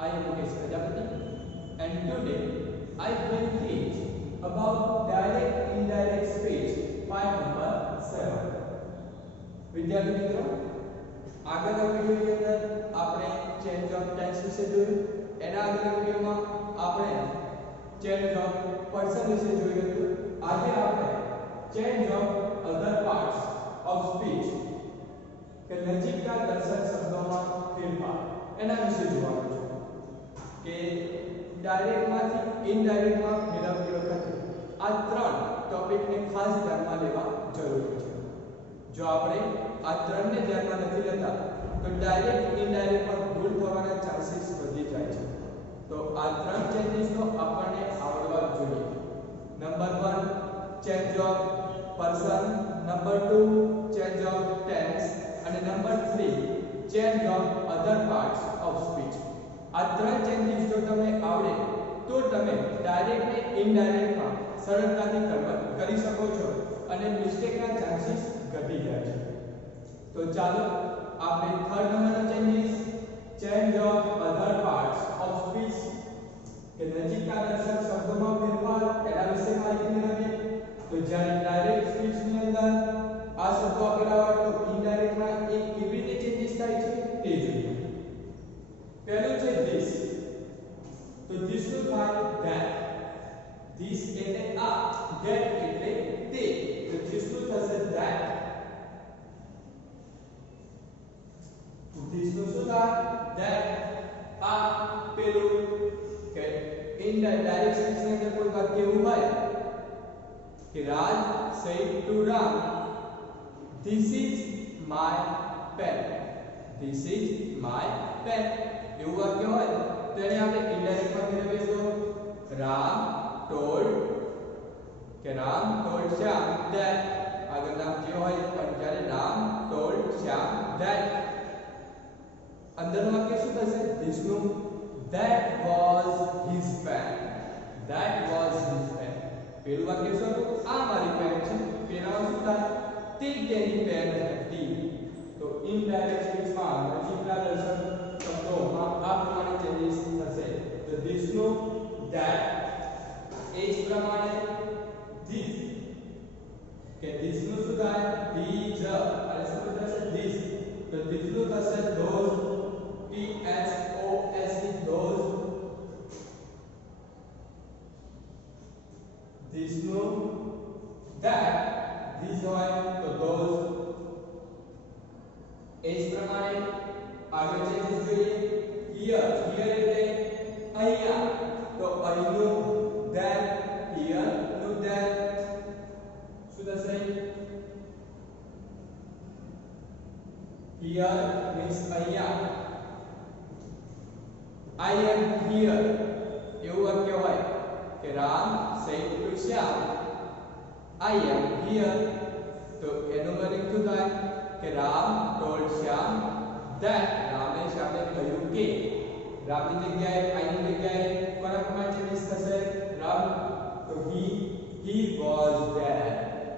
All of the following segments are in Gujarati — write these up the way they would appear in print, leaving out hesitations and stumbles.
I am Mukesh Prajapati, and today I will teach about direct indirect speech part number 7. વિદ્યાર્થી મિત્રો, આગળના વિડિયોની અંદર આપણે ચેન્જ ઓફ ટેક્સ વિશે જોયું. એના આગળના વિડિયોમાં આપણે ચેન્જ ઓફ પર્સન વિશે જોયું હતું. આજે આપણે change of other parts of speech કે નજીકના દર્શક શબ્દોમાં ફેરફાર એના વિશે જોવાનું છે કે ડાયરેક્ટમાંથી ઇનડાયરેક્ટમાં ફેરવતી વખતે આ ત્રણ ટોપિકને ખાસ ધ્યાનમાં લેવા જરૂરી છે. જો આપણે આ ત્રણને ધ્યાનમાં નથી લેતા તો ડાયરેક્ટ ઇનડાયરેક્ટમાં ભૂલ થવાના ચાન્સીસ વધી જાય છે. તો આ ત્રણ ચેન્જીસનો આપણને આવડવા જોઈએ. Number 1 change of person, number 2 change of tense અને number 3 change of other parts of speech. આ ત્રણ ચેન્જીસ જો તમને આવડે તો તમે ડાયરેક્ટ ને ઇનડાયરેક્ટમાં સરળતાથી કન્વર્ટ કરી શકો છો અને મિસ્ટેકના ચાન્સીસ ઘટી જાય છે. તો ચાલો આપણે થર્ડ નંબરનો changes change of other parts of speech કે નજીકના દર્શક શબ્દોમાં ફેરફાર એના વિશે માહિતી મેળવીએ. તો જ્યારે ડાયરેક્ટ સ્પીચની અંદર આ શબ્દો આપેલા હોય તો ઇનડાયરેક્ટમાં એક કેવી રીતે ચેન્જીસ થાય છે તે જોઈએ. પહેલું છે ધીસ. તો ધીસ નું થાય ધેટ. ધીસ એટલે આ, ધેટ એટલે તે. તો ધીસ નું થશે ધેટ. ધીસ નું શું થાય ધેટ. આ પેલું કે ઇનડાયરેક્ટ સ્પીચ ની અંદર કોઈ વાક્ય એવું હોય કે રાજ said to Ram, this is my pen. This is my pen. એવું વાક્ય હોય તો એને આપણે ઇનડાયરેક્ટમાં ફેરવીશું. Ram told Shyam that. આગળ નામ જે હોય પણ જ્યારે રામ told Shyam that અંદરનું વાક્ય શું થશે? this નું that was his pen. That was his pen. પેલું વાક્ય શું હતું? આ મારી પેન છે. પેલામાં શું થાય? તે તેની પેન હતી. તો ઇનડાયરેક્ટ સ્પીચમાં નજીકના દર્શક શબ્દોમાં આ પ્રમાણે ચેન્જીસ થશે. તો this નું that એ જ પ્રમાણે this કે this નું શું થાય? these અને શું થશે? this. તો this નું થશે those. those. this નું that these હોય તો those. એ જ પ્રમાણે આગળ ચેન્જીસ જોઈએ. here એટલે અહીંયા. તો અહીંનું that, here નું that શું થશે? here means અહીંયા. I am here એવું વાક્ય હોય કે Ram said to Shyam I am here. તો એનો મીનિંગ શું થાય કે રામ told Shyam that. રામે શ્યામને કહ્યું કે. રામની જગ્યાએ I ની જગ્યાએ કોના પ્રમાણે ચેન્જીસ થશે? રામ. તો he was there.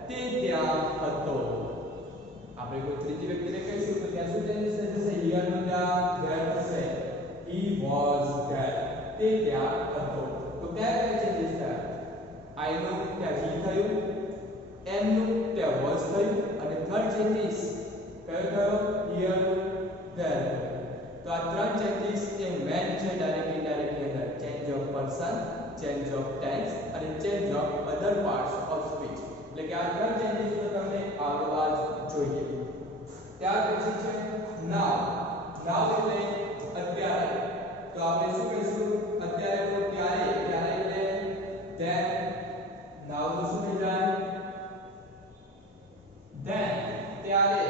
તે ત્યાં હતો. આપણે કોઈ ત્રીજી વ્યક્તિને કહીશું તો ત્યાં શું ચેન્જીસ થશે? here નું there થશે. he was there. તે ત્યાં હતો. તો કયા કયા ચેન્જીસ થયા? I નું ત્યાં he થયું, M નું ત્યાં was થયું અને થર્ડ ચેન્જીસ કયો થયો? here નું there. તો આ ત્રણ ચેન્જીસ એ મેન છે ડાયરેક્ટ ઇનડાયરેક્ટ ની અંદર. Change of person, change of tense અને change of other parts of speech. એટલે કે આ ત્રણ ચેન્જીસ તો તમને આવડવા જ જોઈએ. ત્યાર પછી છે નાઉ. નાઉ એટલે અત્યારે. તો આપણે શું કહીશું? અત્યારે તો ત્યારે. ત્યારે એટલે then. નાઉ નું શું થઈ જાય? then. ત્યારે.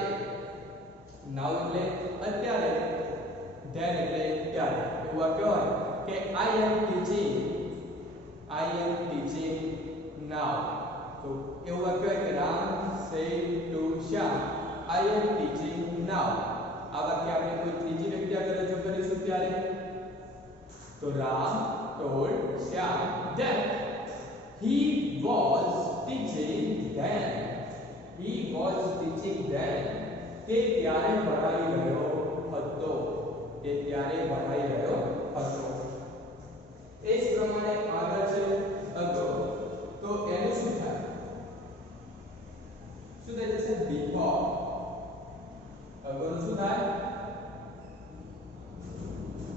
નાઉ એટલે અત્યારે. then એટલે ત્યારે. એવું વાક્ય હોય કે I am teaching now. તો એવું વાક્ય હોય કે Ram said to Shyam I am teaching now. આ વાક્ય આપણે કોઈ ત્રીજી વ્યક્તિ આગળ રજૂ કરીશું ત્યારે. તો Ram told Shyam that he was teaching then. He was teaching then. તે ત્યારે ભણાવી રહ્યો હતો. તે ત્યારે ભણાવી રહ્યો હતો.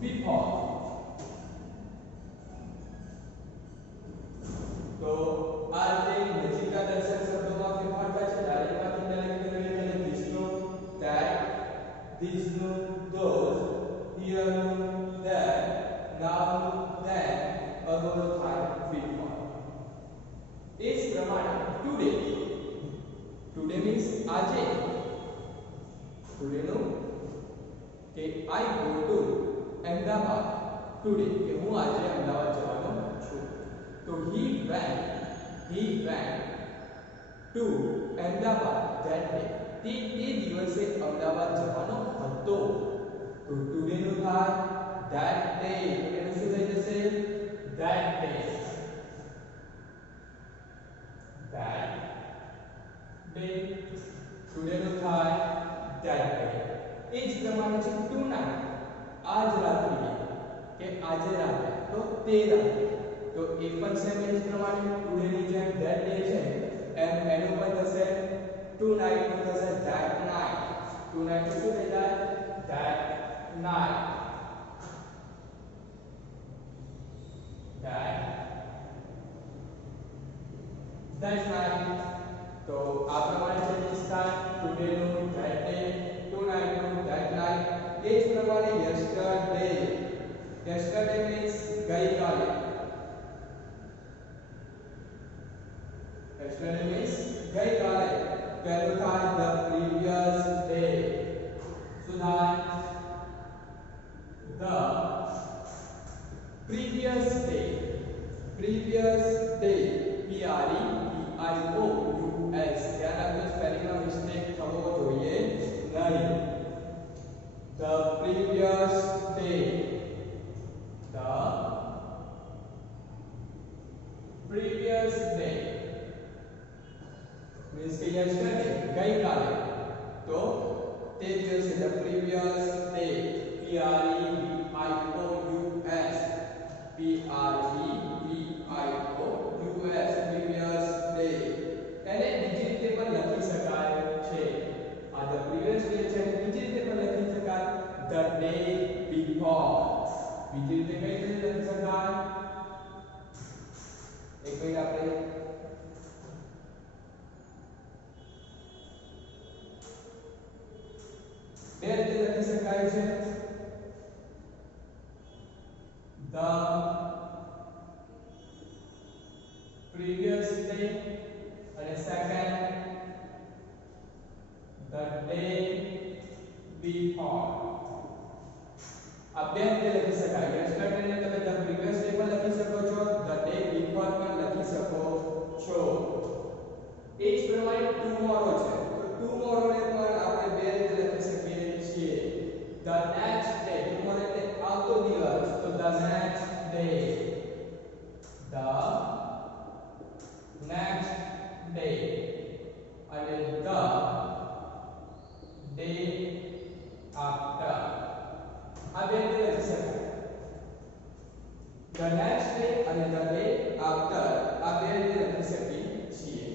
before. तो આ રીતે નજીકના દર્શક શબ્દોમાં ફેરફાર થાય છે. ડાયરેક્ટમાંથી ઇનડાયરેક્ટ કન્વર્ટ એટલે this નું that, this નું those, here નું that, now નું then, અગોનો થાય before. એ જ પ્રમાણે today. today means આજે. today નું કે I go to Ahmedabad today કે હું આજે અમદાવાદ જવાનો છું. તો he went to Ahmedabad that day. તે દિવસે અમદાવાદ જવાનો હતો. તો today નું થાય that day. એનું શું થઈ જશે? that day. that day. today નું થાય that day. એ જ પ્રમાણે છે tonight. આજ રાત્રિએ કે આજે રાત્રે. તો તે રાત્રે. તો એ પણ સેમ એ જ પ્રમાણે today ની જેમ that day છે એમ એનું પણ થશે tonight નું થશે that night. tonight શું થઈ જાય? that night. that night. તો આ પ્રમાણે ચેન્જીસ થાય. today નું that day, tonight નું that night. એ જ પ્રમાણે yesterday. yesterday means ગઈકાલે. yesterday means ગઈકાલે. પહેલું થાય the previous day. શું થાય? the previous day. previous day. PREVIOUS. ધ્યાન રાખજો સ્પેલિંગમાં મિસ્ટેક થવો જોઈએ નહીં. the previous day. the previous day means કે yesterday ગઈકાલે. તો તે દિવસે the previous day. PREVIOUS. PREVIOUS. previous day. એને બીજી રીતે પણ લખી શકાય છે. આ the previous day છે બીજી રીતે પણ લખી શકાય the day before. બીજી રીતે કઈ રીતે લખી શકાય? એક મિનિટ આપણે બે રીતે લખી શકાય છે. the previous day અને second the day before. આ બે રીતે લખી શકાય. yesterday ને તમે the previous day પણ લખી શકો છો, the day before પણ લખી શકો છો. એ જ પ્રમાણે tomorrow છે. તો tomorrow ને પણ આપણે બે રીતે લખી શકીએ છીએ. the next day. tomorrow એટલે આવતો દિવસ. તો the next day. the next day. અને the day after. આ બે રીતે લખી શકાય. the next day અને the day after આ બે રીતે લખી શકીએ છીએ.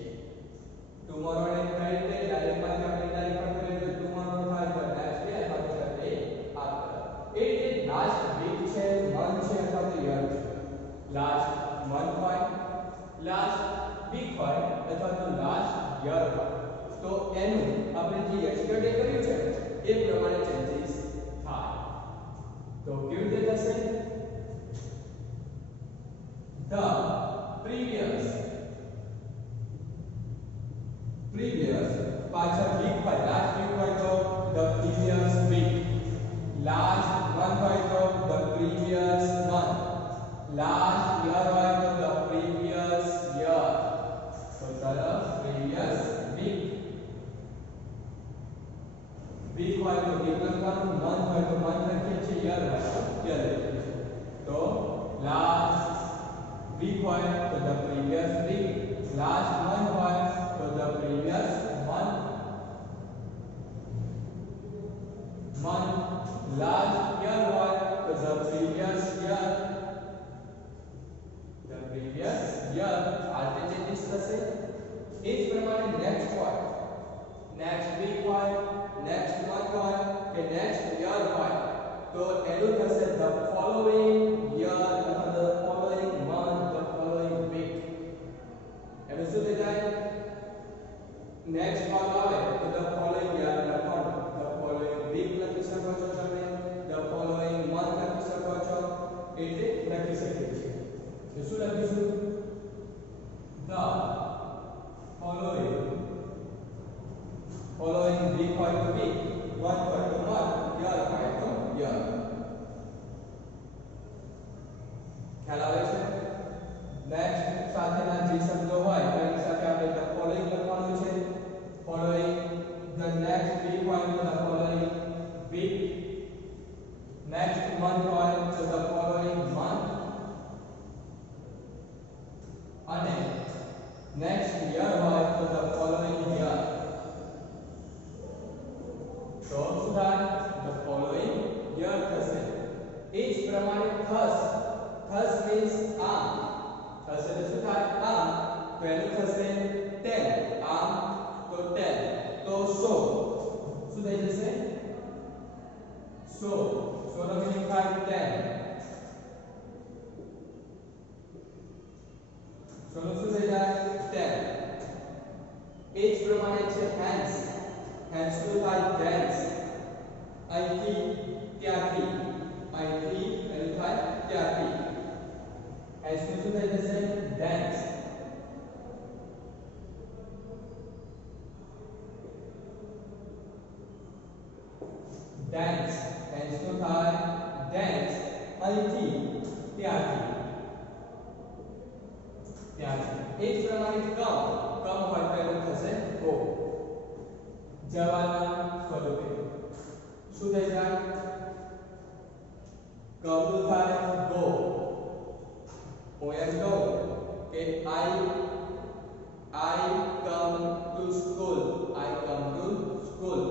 tomorrow ને કઈ રીતે ડાયરેક્ટમાં આપણે ડાયરેક્ટ કરીએ તો tomorrow થાય the next day અથવા તો the day after. એ રીતે લાસ્ટ વીક છે, મંથ છે અથવા તો યર છે. લાસ્ટ મંથ હોય, લાસ્ટ વીક હોય અથવા તો લાસ્ટ યર હોય. તો એનું આપણે જે yesterday કર્યું છે એ પ્રમાણે ચેન્જીસ થાય. તો કેવી રીતે થશે? the previous. previous પાછળ વીક હોય, લાસ્ટ વીક હોય તો the previous week. Last month હોય તો the previous month. Last year હોય તો the previous year. તો the previous week. વીક હોય તો વીક લખવાનું, મંથ હોય તો મંથ લખીએ છીએ, યર હોય તો યર લખીએ છીએ. તો લાસ્ટ વીક હોય તો the previous week. Last month હોય તો the previous month. month. Last year હોય તો the previous year. the previous year. આ રીતે ચેન્જીસ થશે. એ જ પ્રમાણે નેક્સ્ટ હોય, નેક્સ્ટ વીક હોય, નેક્સ્ટ મંથ હોય કે નેક્સ્ટ યર હોય તો એનું થશે the ખ્યાલ આવે છે? નેક્સ્ટ સાથેના જે શબ્દો હોય તેની સાથે આપણે ધ ફોલોઈંગ લખવાનું છે. ફોલોઈંગ ધ નેક્સ્ટ વીક હોય તો the following week. Next month હોય તો ધ ફોલોઈંગ મંથ. અને નેક્સ્ટ યર હોય તો ધ ફોલોઈંગ યર. તો શું થાય? ધ ફોલોઈંગ યર થશે. એ જ પ્રમાણે થસ. થસ મીન્સ આમ. થસ એટલે શું થાય? આમ. પહેલું થશે તેમ. આમ તો તેમ. તો સો શું થઈ જશે? સો. સો નો મીનિંગ થાય તેમ. સો નું શું થઈ જાય? તેમ. એ જ પ્રમાણે છે હેન્સ. હેન્સ નું થાય ધેન્સ. અહીંથી ત્યાંથી. અહીંથી એનું થાય ત્યાંથી. હેન્સ નું શું થઈ જશે? ધેન્સ. ડેન્સ. હેન્સ નું થાય ડેન્સ. અહીંથી ત્યાંથી. ત્યાંથી. એ જ પ્રમાણે કમ. કમ હોય તો એનું થશે ગો. જવાના સ્વરૂપે શું થઈ જાય? કમ નું થાય ગો. ઓએન ગો કે I come to school. I come to school.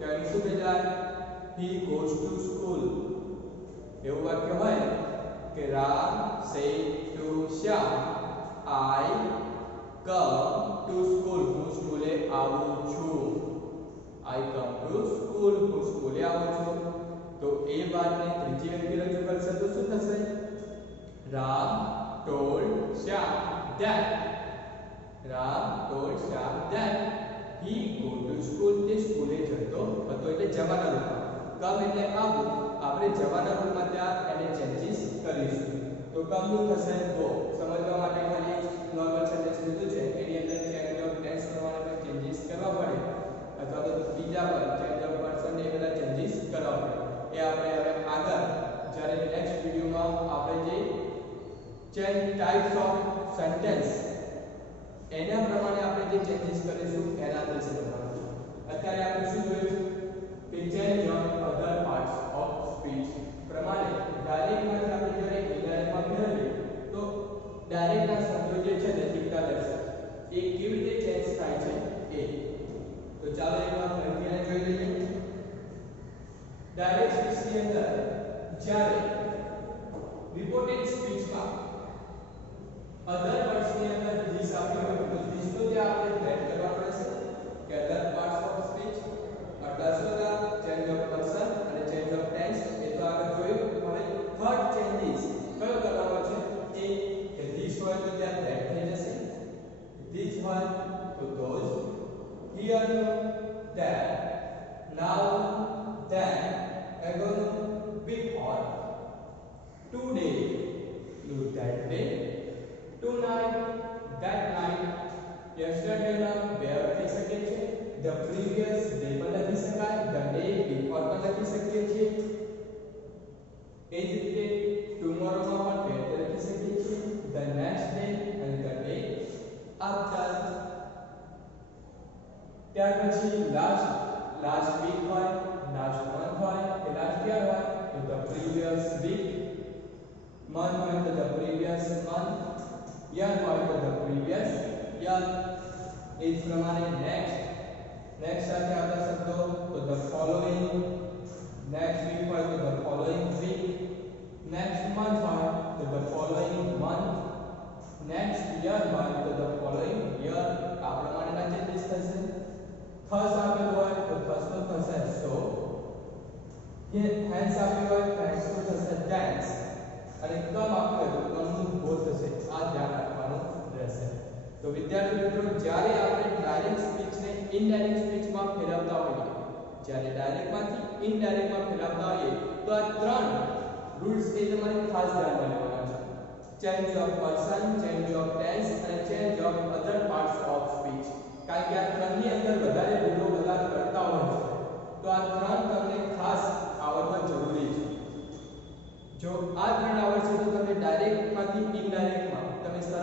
તેનું શું થઈ જાય? He goes to school. એવું વાક્ય હોય કે Ram said to Shyam I come to school. હું સ્કૂલે આવું છું. I come to school. હું સ્કૂલે આવું છું. તો એ વાતને ત્રીજી વ્યક્તિ રજૂ કરશે તો શું થશે? Ram told Shyam that. Ram told Shyam that he go to school. તે સ્કૂલે જતો હતો એટલે જવાના રૂપમાં. કમ એટલે આવું. આપણે જવાના રૂપમાં ત્યાં એને ચેન્જીસ કરીશું. તો કમ નું થશે ગો. સમજવા માટે ખાલી નોર્મલ સેન્ટેન્સ લીધું છે એની અંદર ચેન્જ ઓફ ટેન્સ પ્રમાણે પણ ચેન્જીસ કરવા પડે અથવા તો બીજા પર ચેન્જ ઓફ પર્સન એ બધા ચેન્જીસ કરવા પડે. એ આપણે હવે આગળ જ્યારે નેક્સ્ટ વિડિયોમાં આપણે જે ચેન્જ ટાઇપ્સ ઓફ સેન્ટેન્સ એના પ્રમાણે આપણે જે ચેન્જીસ કરીશું એના વિશે કરવાનું છે. અત્યારે આપણે શું જોયું કે change of other parts of speech પ્રમાણે ડાયરેક્ટમાંથી આપણે જ્યારે ઇનડાયરેક્ટમાં ફેરવીએ તો ડાયરેક્ટના શબ્દો જે છે નૈતિકતા દર્શાવે એ કેવી રીતે ચેન્જ થાય છે એ. તો ચાલો એકવાર ફરીથી જોઈ લઈએ. ડાયરેક્ટ સ્પીચની અંદર જ્યારે રિપોર્ટેડ સ્પીચમાં અધર વર્ડ્સની અંદર ધીસ આપ્યું હોય તો ધીસ તો ત્યાં આપણે ફ્લેટ કરવા પડશે કે અધર પાર્ટ્સ ઓફ સ્પીચ આટલા શોધા ચેન્જ ઓફ પર્સન અને ચેન્જ ઓફ ટેન્સ એ તો આગળ જોયું. હવે થર્ડ ચેન્જીસ કયો કરવાનો છે એ કે ધીસ હોય તો ત્યાં ફ્લેટ થઈ જશે. ધીસ હોય તો those. Here that. Now then. Ago before. Today do that day. Tonight that night. Yesterday ના where થઈ શકે છે. The previous day પણ લખી શકાય. The day before પણ લખી શકીએ છીએ. એ જ રીતે tomorrow માં પણ where લખી શકીએ છીએ. The next day and the day after. ત્યાર પછી લાસ્ટ વીક હોય, લાસ્ટ મંથ હોય કે લાસ્ટ યર હોય તો the previous week. month હોય તો the previous month. year હોય તો the previous year. એ જ પ્રમાણે next સાથે આવતા શબ્દો તો the following. next week હોય તો the following week. next month હોય તો the following month. next year હોય તો the following year. આ પ્રમાણેના ચેન્જીસ થશે. થસ આપેલું હોય તો થસ નું થશે સો. હેન્સ આપેલું હોય તો હેન્સ નું થશે ડેન્સ. અને કમ આપ્યું હોય તો કમ નું ગો થશે. આ ધ્યાન રાખવાનું રહેશે. તો વિદ્યાર્થી મિત્રો જ્યારે આપણે ડાયરેક્ટ સ્પીચને ઇનડાયરેક્ટ સ્પીચમાં ફેરવતા હોઈએ, જ્યારે ડાયરેક્ટમાંથી ઇનડાયરેક્ટમાં ફેરવતા હોઈએ તો આ ત્રણ રૂલ્સ એ તમારે ખાસ ધ્યાનમાં લેવાના છે. Change of person, change of tense અને change of other parts of speech. કારણ કે આ ત્રણની અંદર વધારે ભૂલો બધા કરતા હોય છે. તો આ ત્રણ તમને ખાસ આવડવા જરૂરી છે. જો આ ત્રણ આવડશે તો તમે ડાયરેક્ટમાંથી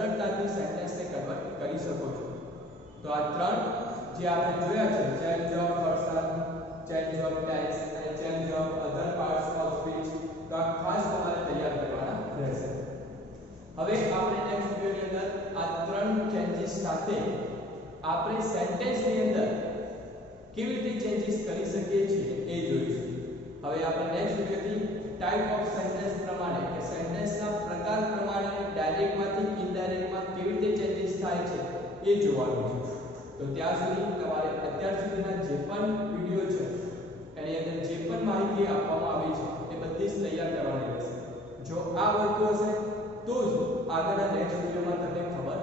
સરળતાથી સેન્ટેન્સને કન્વર્ટ કરી શકો છો. તો આ ત્રણ જે આપણે જોયા છે, change of person, change of tense અને change of other parts of speech, તો આ ખાસ તમારે તૈયાર કરવાના રહેશે. હવે આપણે નેક્સ્ટ વિડિયોની અંદર આ ત્રણ ચેન્જીસ સાથે આપણે સેન્ટેન્સની અંદર કેવી રીતે ચેન્જીસ કરી શકીએ છીએ એ જોઈશું. હવે આપણે નેક્સ્ટ વિડિયોથી ટાઈપ ઓફ સેન્ટેન્સ પ્રમાણે કે સેન્ટેન્સના પ્રકાર પ્રમાણે ડાયરેક્ટમાંથી ઇનડાયરેક્ટમાં કેવી રીતે ચેન્જીસ થાય છે એ જોવાનું છે. તો ત્યાં સુધી તમારે અત્યાર સુધીના જે પણ વિડિયો છે એની અંદર જે પણ માહિતી આપવામાં આવી છે એ બધી જ તૈયાર કરવાની રહેશે. જો આ વર્ક હશે તો જ આગળના નેક્સ્ટ વિડિયોમાં તમને ખબર